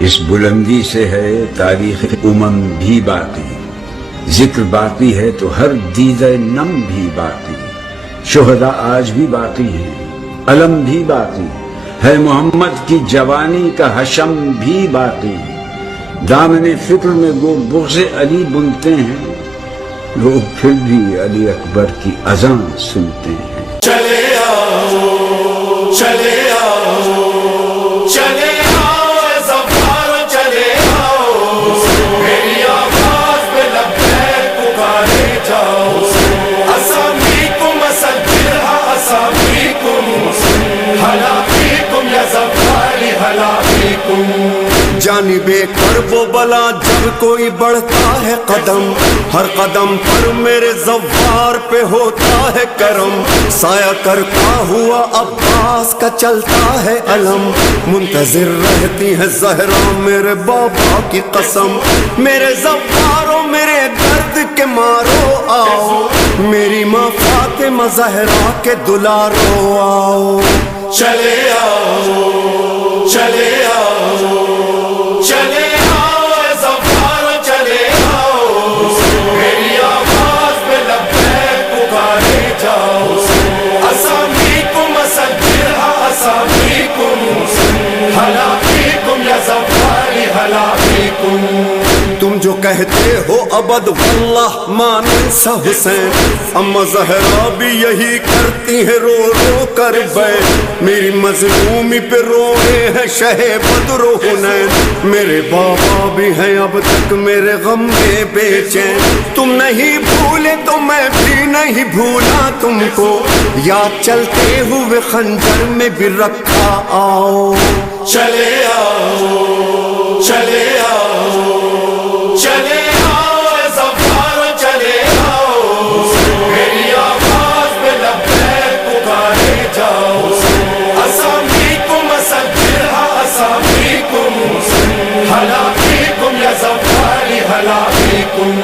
इस बुलंदी से है तारीख उमम भी बाकी, जिक्र बाकी है तो हर दीदे नम भी बाकी। शुहदा आज भी बाकी है, अलम भी बाकी है, मोहम्मद की जवानी का हशम भी बाकी। दामने फिक्र में गो बुग़्ज़े अली बुनते हैं, लोग फिर भी अली अकबर की अज़ान सुनते हैं। चले आओ, चले आओ, चले आओ ज़फ़ार चले आओ, मेरी आवाज़ पे लब्बैक पुकारे जाओ। असामीकुम असज्जिरहा असामीकुम, हलाकीकुम या ज़फ़ारी हलाकीकुम। जानिबे करबो बला जब कोई बढ़ता है कदम, हर कदम पर मेरे ज़फ़ार पे होता है करम। साया करता हुआ अब्बास का चलता है अलम, मुंतज़िर रहती है ज़हरा मेरे बाबा की कसम। मेरे ज़फ़ारो मेरे दर्द के मारो आओ, मेरी माँ फ़ातिमा ज़हरा के दुलारो आओ। चले आओ, चले आओ, चले आओ ज़फ़ार चले आओ, मेरी आवाज़ पे लब्बैक पुकारे जाओ। असामीकुम असज्जिरहा असामीकुम, हलाकीकुम या ज़फ़ारी हलाकीकुम। तुम जो कहते हो अबद वल्लाह माने सा हुसैन, अम्मा ज़हरा भी यही करती है रो रो कर बैठ। मेरी मज़लूमी पे रोए हैं शहे बद्र हुनैन, मेरे बाबा भी हैं अब तक मेरे गम में बेचैन। तुम नहीं भूले तो मैं भी नहीं भूला तुमको, याद चलते हुए खंजर में भी रखा आओ। चले आओ, चले आओ, चले आओ ज़फ़ार चले आओ, मेरी आवाज़ पे लब्बैक पुकारे जाओ। असामीकुम असज्जिरहा असामीकुम, हलाकीकुम या ज़फ़ारी हलाकीकुम।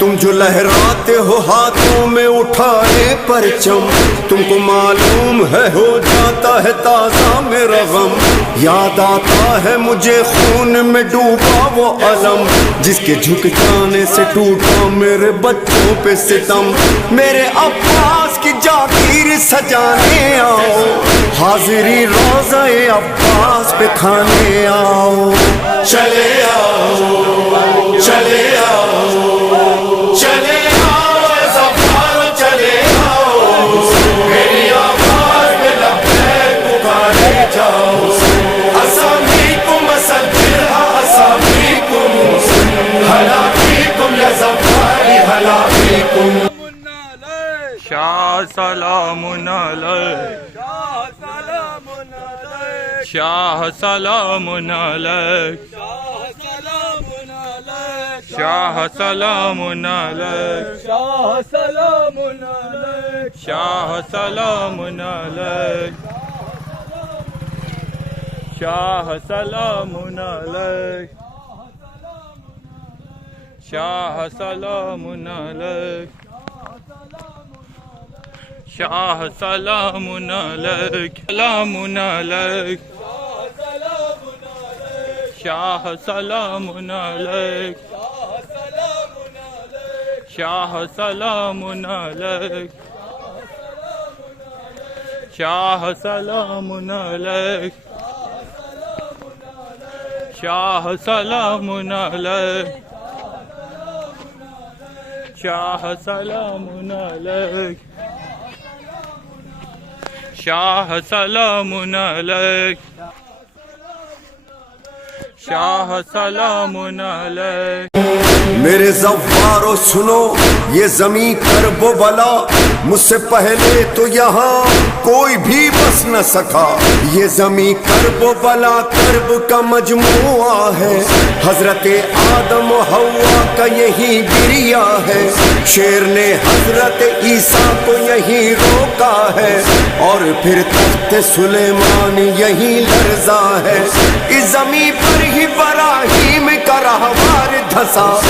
तुम जो लहराते हो हाथों में उठाए परचम, तुमको मालूम है हो जाता है ताज़ा मेरा गम। याद आता है मुझे खून में डूबा वो अलम, जिसके झुक जाने से टूटा मेरे बच्चों पे सितम। मेरे अब्बास की जागीर सजाने आओ, हाज़िरी रोज़ा-ए अब्बास पे खाने आओ। चले आओ, चले आओ, चले आओ ज़फ़ार चले आओ, मेरी आवाज़ पे लब्बैक पुकारे जाओ। असामीकुम असज्जिरहा असामीकुम, हलाकीकुम या ज़फ़ारी हलाकीकुम। शाह सलामुन अलैक, शाह सलामुन अलैक, शाह सलामुन अलैक, शाह सलामुन अलैक, शाह सलामुन अलैक, शाह सलामुन अलैक, शाह सलामुन अलैक, शाह सलामुन अलैक, सलामुन अलैक, शाह सलामुन अलैक, शाह सलामुन अलैक, शाह सलामुन अलैक, शाह सलामुन अलैक, शाह सलामुन अलैक, शाह सलामुन अलैक, शाह सलामुन अलैक। मेरे ज़फ़ारो सुनो ये ज़मीं करबो बला, मुझसे पहले तो यहाँ कोई भी बस न सका। ये ज़मीं करबो बला करब का मजमुआ है, हज़रत आदम व हव्वा का यही बिरिया है। शेर ने हज़रत ईसा को यही रोका है, और फिर तख्त सुलेमान यही लर्ज़ा है। इस ज़मीं पर ही इब्राहीम का रहवार धसा,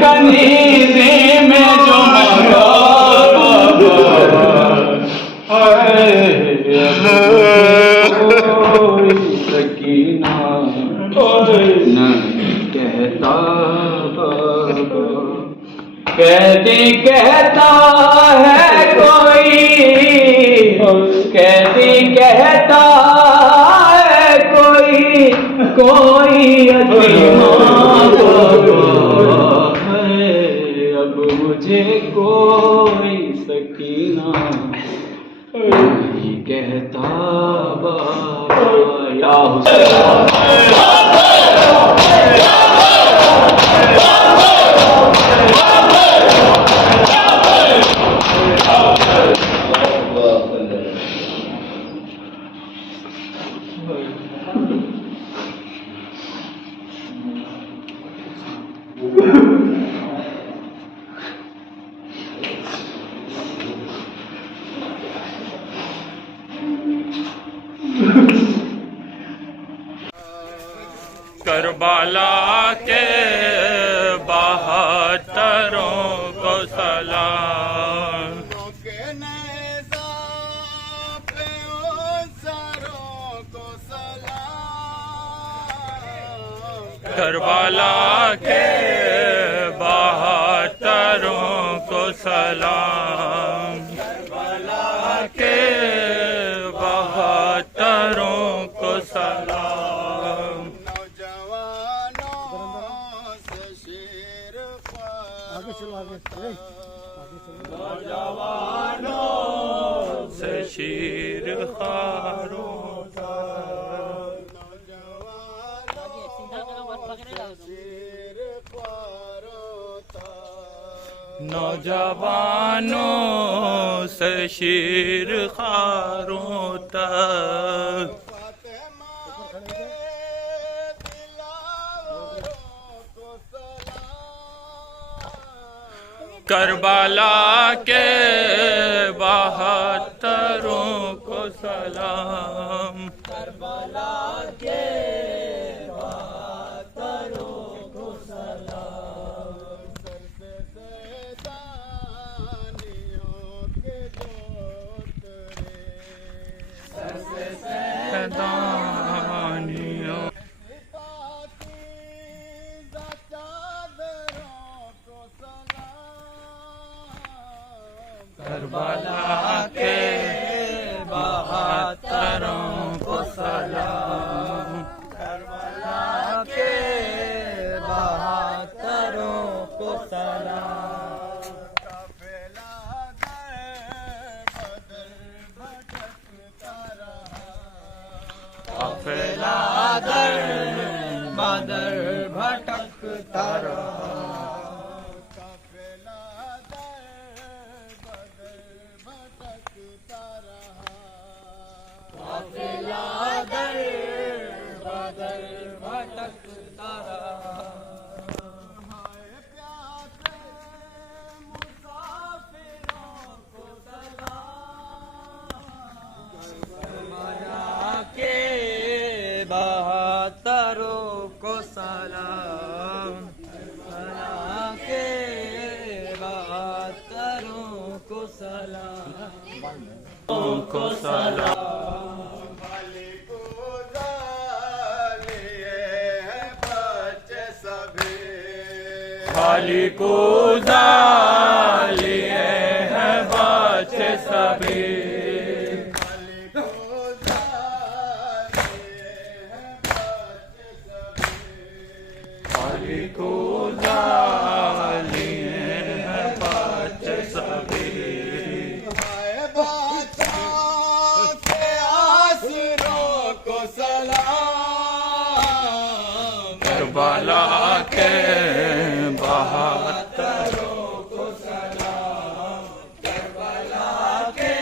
कनीज़े में जो मगा कोई सकीना नहीं कहता कैदी कहता है कोई कैदी कहता है कोई कोई अब मुझे कोई सकीना नहीं कहता बाबा या करबला के 72 को सलाम। करबला के 72 को सलाम। करबला के 72 को सलाम। नौजवानों से शीर खारों नौजवानों से शीर खारों तक करबला के 72 को सलाम। करबला के 72 को सलाम। सैदानियों करबला के 72 को सलाम। करबला के 72 को सलाम। काफिला दर बदर भटकता रहा। को सलाम। खाली को लिए हैं बच्चे सभी। खाली को लिए हैं बच्चे सभी। करबला के 72 को सलाम। करबला के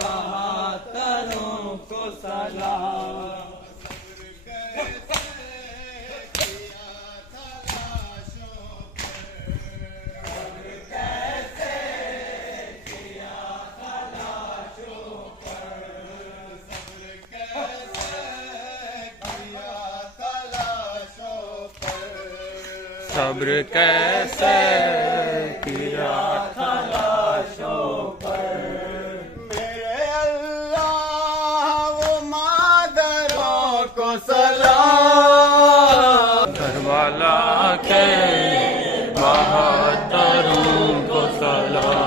72 को सलाम। सब्र कैसे किया था लाशों पर। मेरे अल्लाह वो मादरों को सलाम। करबला के बहादुरों को सलाम।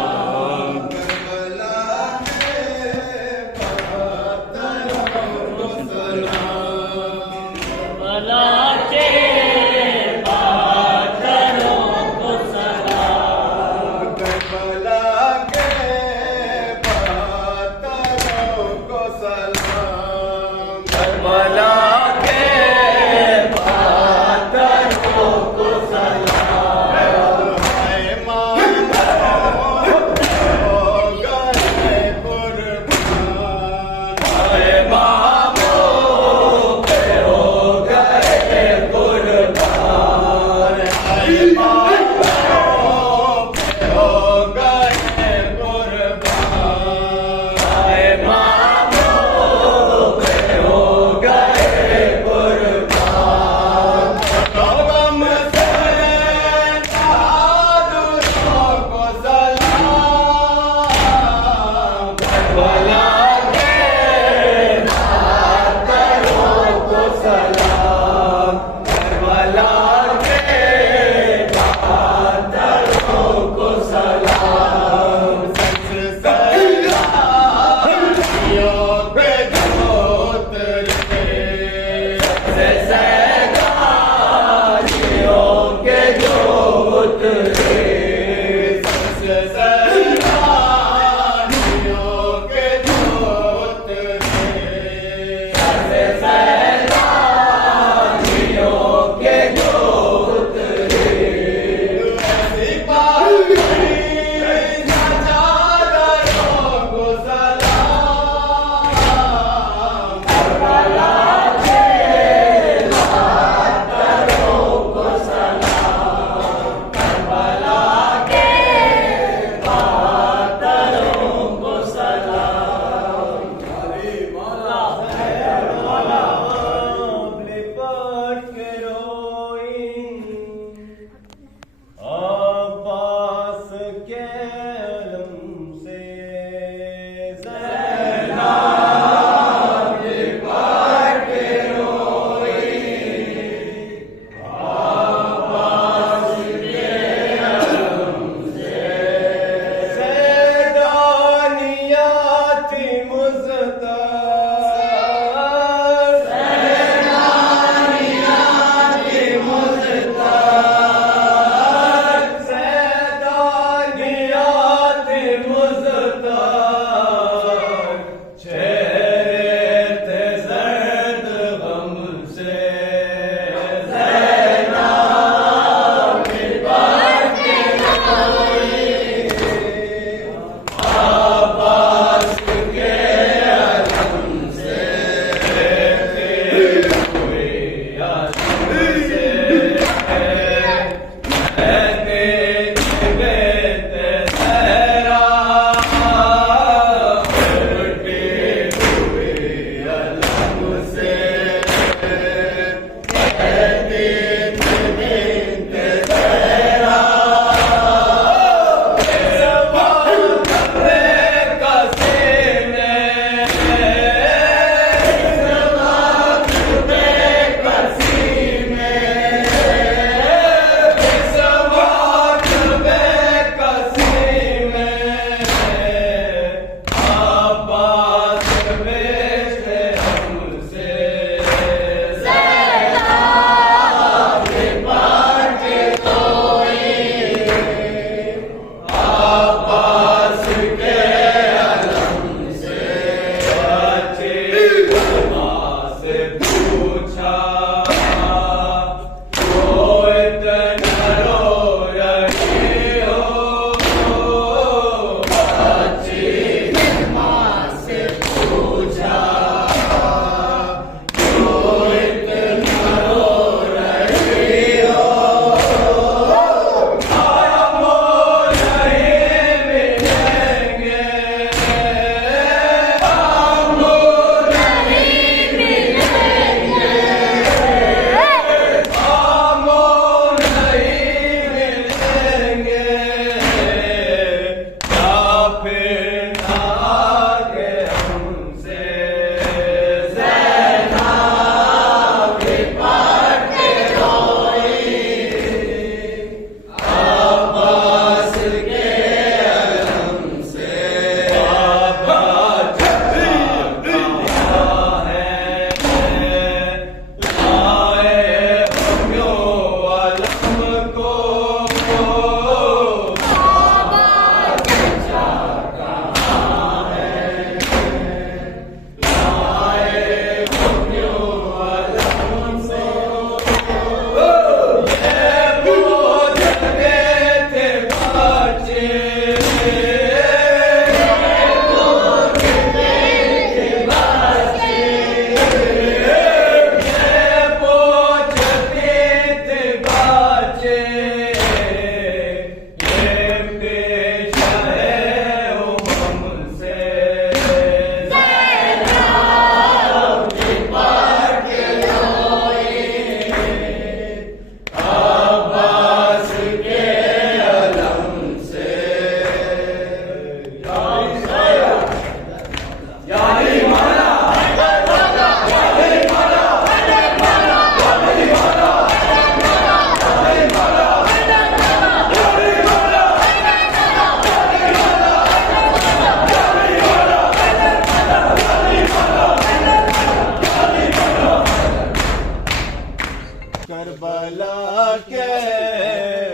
करबला के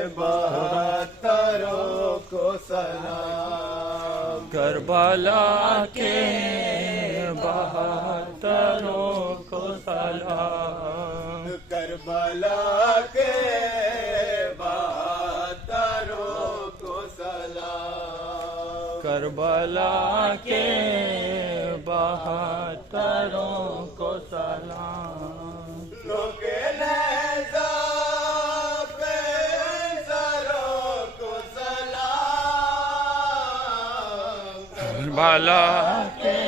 बहत्तरों को सलाम। करबला के बहत्तरों को सलाम। करबला के बहत्तरों को सलाम। करबला के बहत्तरों को सलाम। रोके नेज़ा पे सरों को सलाम। करबला के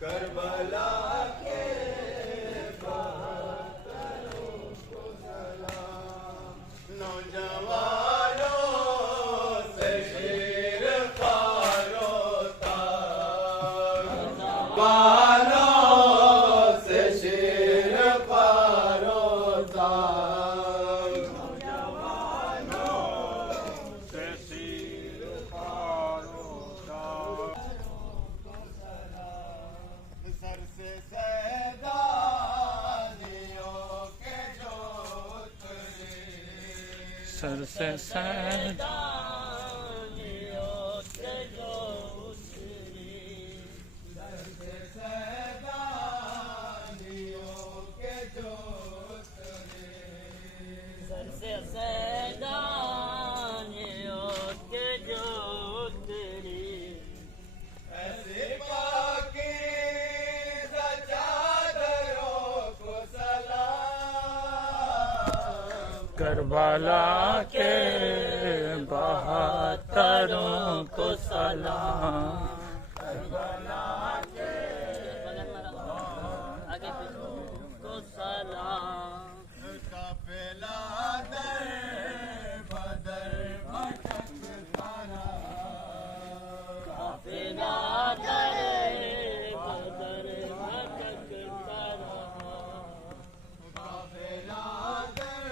करबला के बहत्तरों को सलाम। नौजवानों से शेर खारों तक, नौजवानों से शेर खारों तक, नौजवानों से शेर खारों तक। सर से सैदानियों के जो उतरे, सर से सैदा सर से सैदानियों के जो उतरे, सर से सैदानियों के जो उतरी। ऐसे पाकीज़ा चादरों को सलाम। करबला के बहत्तरों को सलाम। आगे पीछे को सलाम। काफिला दर बदर भटकता रहा, काफिला दर बदर भटकता रहा। काफिला दर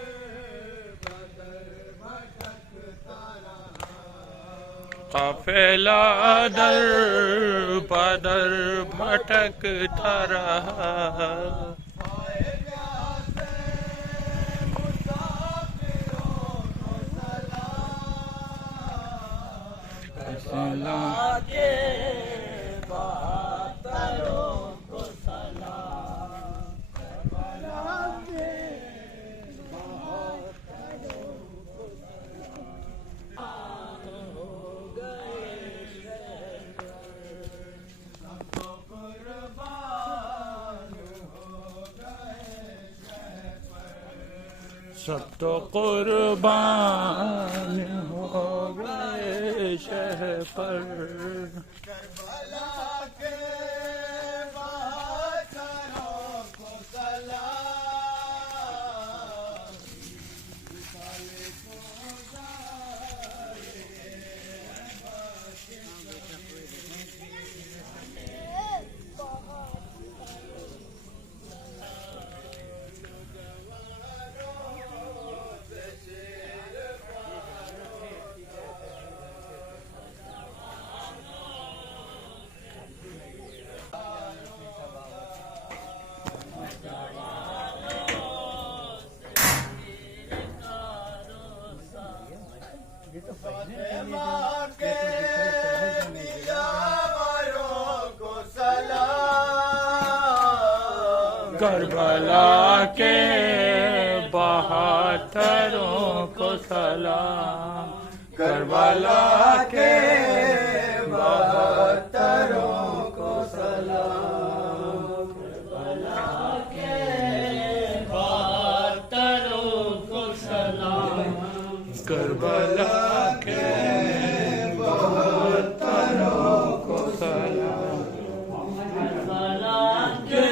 बदर भटकता रहा। काफिला दर बदर भटकता रहा। आए प्यासे मुसाफिरों को सलाम। सलाम के बहत्तरों को सलाम। करबला के सबको कुर्बान हो गए शह पर। सब तो कुर्बान हो गए शह पर। करबला के बहत्तरों को सलाम। साले को फातिमा के नियावरों को सलाम। करबला के बहत्तरों को सलाम। करबला के बहत्तरों को सलाम। बहत्तरों को सलाम। करबला के बहत्तरों को सलाम। करबला के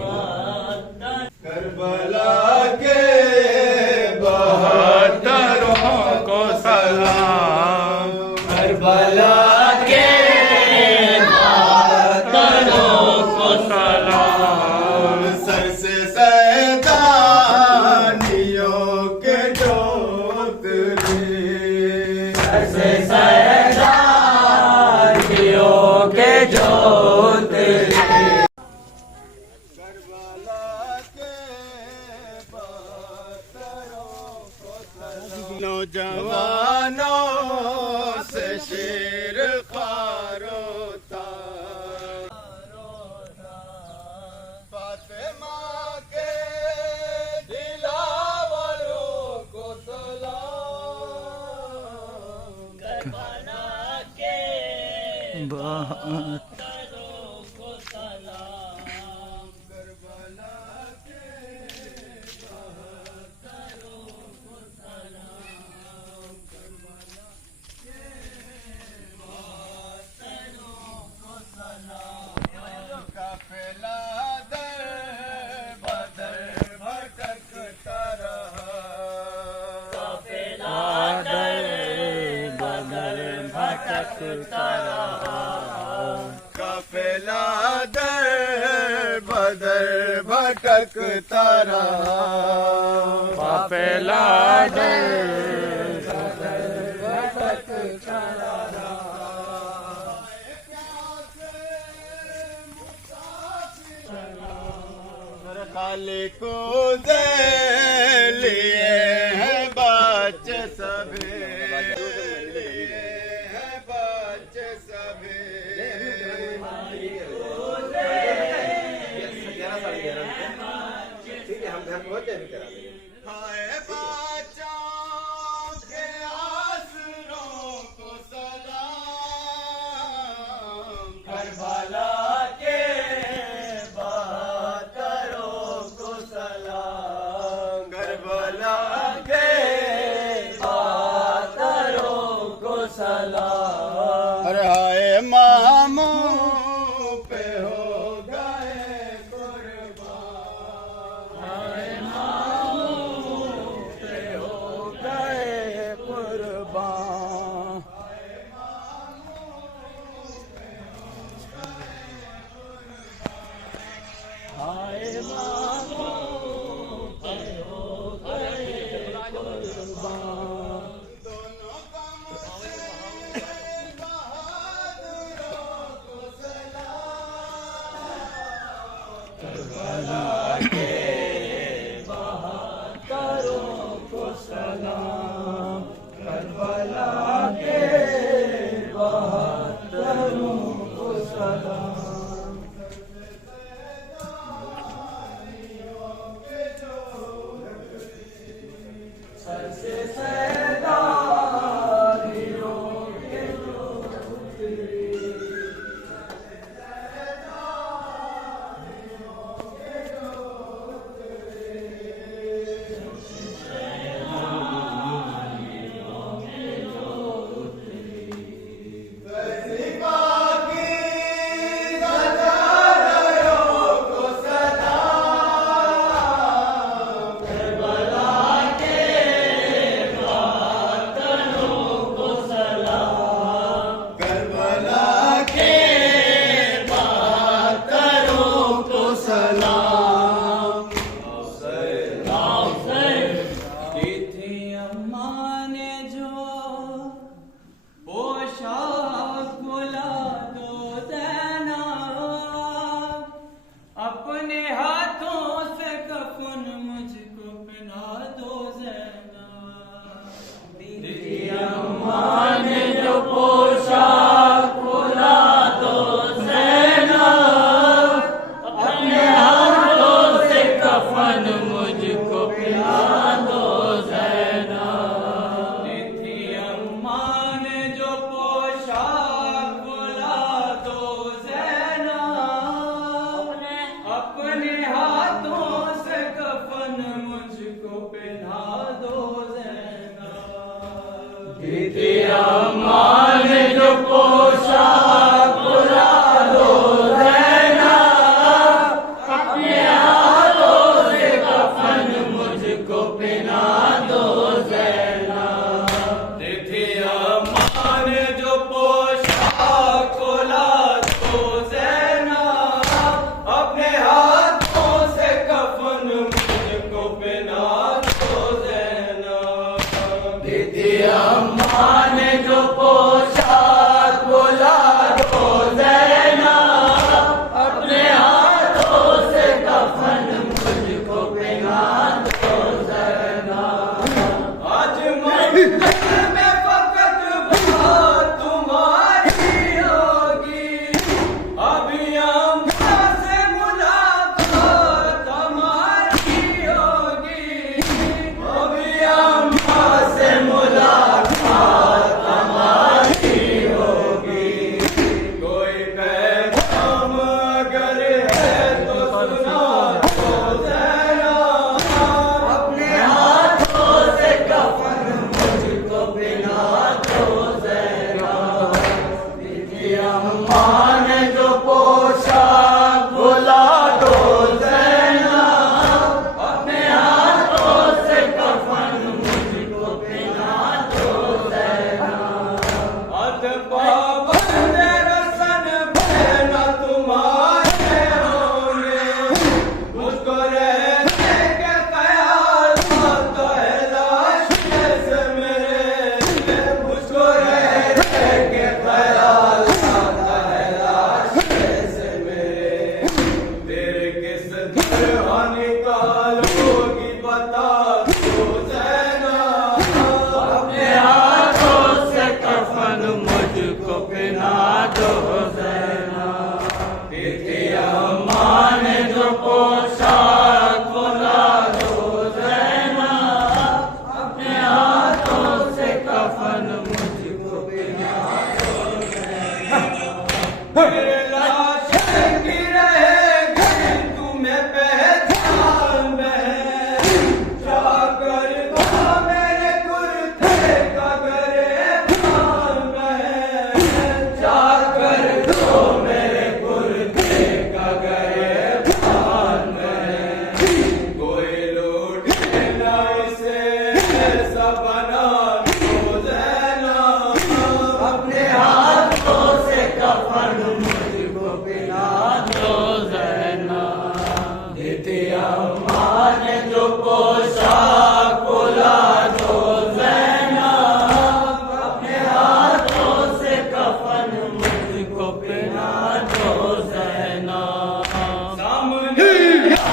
बहत्तर। करबला के बहत्तरों को सलाम। करबला के बहत्तरों को सलाम। सर से सैदानियों के जो उतरे, जवानों से शेर खारो था फातिमा के दिलावरों को सलाम करबला के बहादुरों को सलाम करबला के बहादुरों को सलाम करबला के बहादुरों को सलाम काफिला दर बदर भटकता रहा काफिला दर बदर भटकता रहा काफिला दर बदर भटकता रहा काफिला दर भटकता रहा खाली को दे लिए हैं बच्चे सभी लिए हैं बच्चे सभी हाय बच्चों के आसरों को सलाम करबला के बहादुरों को सलाम करबला के बहादुरों को सलाम अरे हाय मामू पे हो गए कुर्बान हाय मामू पे हो गए कुर्बान हाय मामू पे हो गए कुर्बान दोनों कम से बहादुरों को सलाम करबला के बहादुरों को सलाम करबला के बहादुरों को सलाम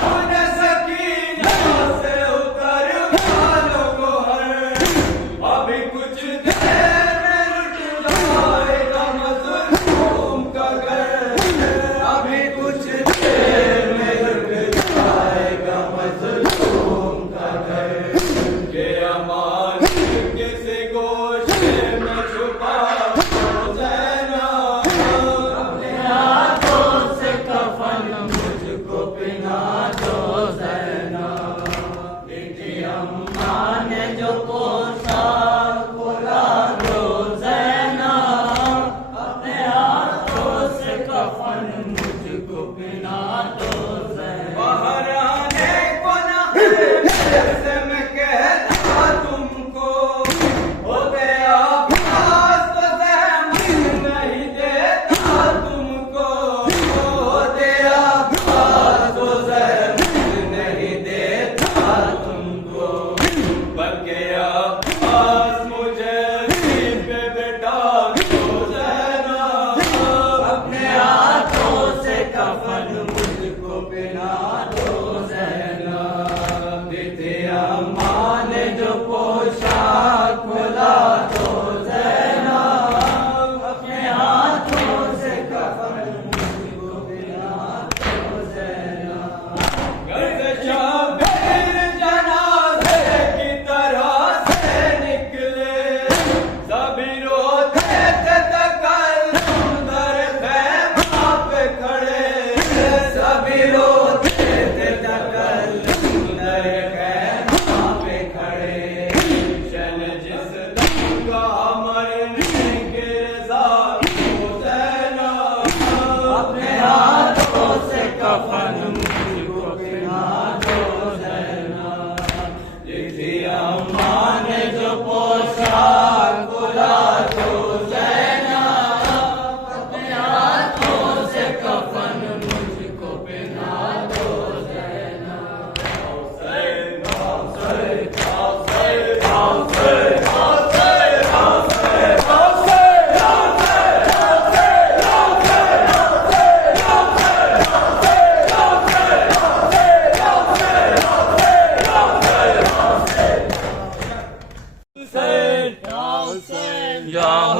मुझे सकीना से उतर वालों को हर अभी कुछ देर में लुट जाएगा मजलूम का घर अभी कुछ देर में लुट जाएगा मजलूम का घर के अमान किसी गोशे में छुपा दो ज़ैना अपने हाथों से कफन मुझको पिना दो ज़ैना बेटी अम्मा ने जो पोसा खोला दो ज़ैना अपने हाथों से कफन मुझको पिना दो ज़ैना बाहर आने को ना से मैं कहता तुमको हो गया पास तो सहमत नहीं देता तुमको हो गया पास तो सहमत नहीं देता तुमको बल्कि पास मुझे सीट पे बैठा दो ज़ैना अपने हाथों से कफन मुझको पहना दो ज़ैना दीदी अम्मा ने जो पोशाक खोला दो ज़ैना अपने हाथों से कफन मुझको पहना दो ज़ैना घर से शाबिर जनाज़े की तरह से निकले सभी रोते थे तकल्लुम दर ख़ैमा पे खड़े सभी रोते थे तकल्लुम दर ख़ैमा पे खड़े शन जिस दम का मरने के ज़ार हो ज़ैना अपने हाथों से कफन मुझको पहना दो ज़ैना दीदी अम्मा ने जो पोशाक खोला दो ज़ैना अपने हाथों से कफन मुझको पहना दो ज़ैना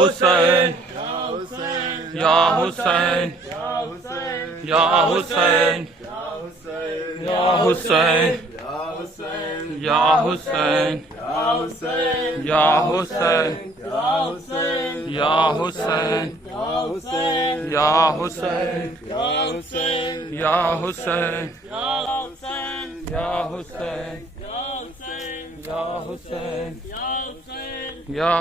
हुसैन हुसैन हुसैन हुसैन या हुसैन या हुसैन या हुसैन या हुसैन या हुसैन या हुसैन या हुसैन या हुसैन या हुसैन या हुसैन या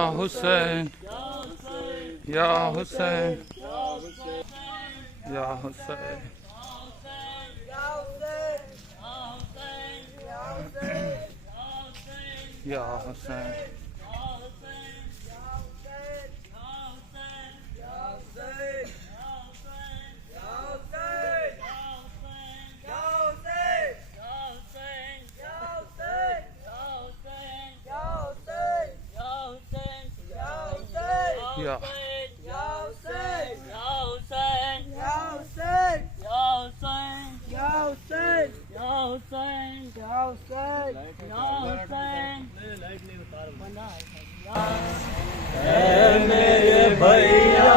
हुसैन या हुसैन या हुसैन या हुसैन या हुसैन या मेरे भैया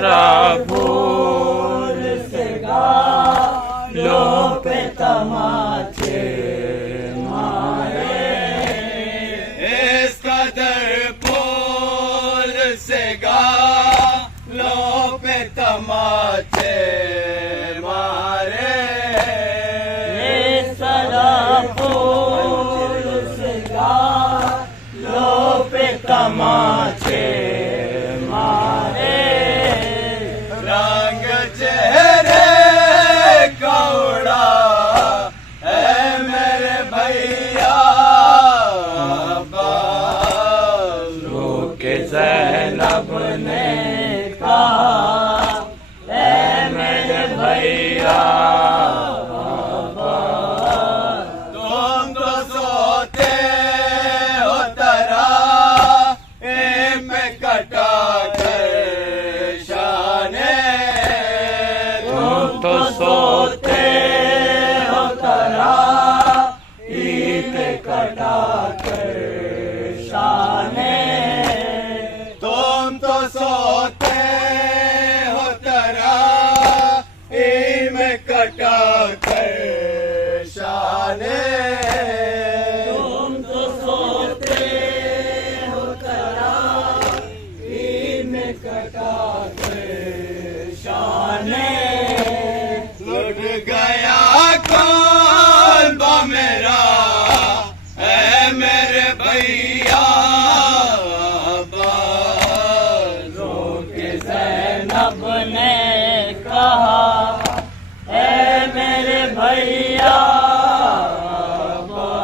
जरा फूल से लो पे तमाचे मारे, इस कदर फूल से लो पे तमाचे मारे, इस कदर फूल से लो पे तमाचे मारे, रंग चेहरे का उड़ा है मेरे भैया बालू के ज़ैनब ने कहा है मेरे भैया तुम तो सोते हो तरा में कटा कर शाने, तुम तो सोते हो तरा पे कटा कर शाने, तुम तो सोते हो तरा में कटा कर शाने, तुम तो सोते हो तरा में कटा कर शाने, लुट गया कल्बा मेरा है मेरे भैया बालू के ज़ैनब ने कहा है मेरे भैया बालू।